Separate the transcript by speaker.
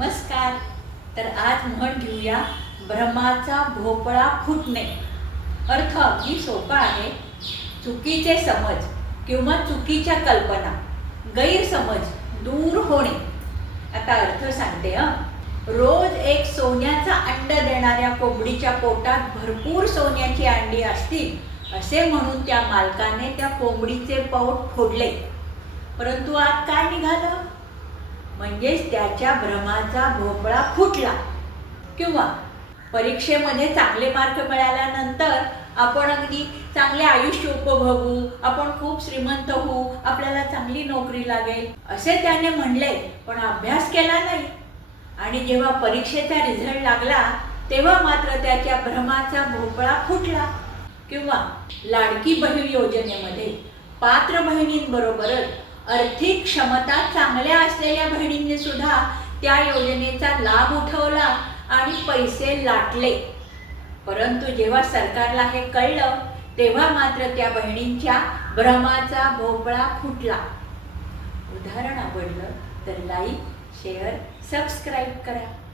Speaker 1: नमस्कार. तर आज म्हण घेऊया भ्रमाचा भोपळा फुटणे. अर्थ अगदी सोपा आहे. चुकीचे समज किंवा चुकीच्या कल्पना गैरसमज दूर होणे. आता अर्थ सांगते हं. रोज एक सोन्याचा अंड देणाऱ्या कोंबडीच्या पोटात भरपूर सोन्याची अंडी असतील असे म्हणून त्या मालकाने त्या कोंबडीचे पोट फोडले. परंतु आज काय निघालं? म्हणजेच त्याच्या भ्रमाचा भोपळा फुटला. किंवा परीक्षेमध्ये चांगले मार्क मिळाल्यानंतर आपण अगदी चांगले आयुष्य उपभोगू आपण खूप श्रीमंत होऊ आपल्याला चांगली नोकरी लागेल असे त्याने म्हणले पण अभ्यास केला नाही. आणि जेव्हा परीक्षेचा रिझल्ट लागला तेव्हा मात्र त्याच्या भ्रमाचा भोपळा फुटला. किंवा लाडकी बहीण योजनेमध्ये पात्र बहिणींबरोबरच आर्थिक क्षमता चांगल्या असलेल्या बहिणींनी सुद्धा त्या योजनेचा लाभ उठवला आणि पैसे लाटले. परंतु जेव्हा सरकारला हे कळलं तेव्हा मात्र त्या बहिणींच्या भ्रमाचा भोपळा फुटला. उदाहरण आवडलं तर लाईक शेअर सबस्क्राईब करा.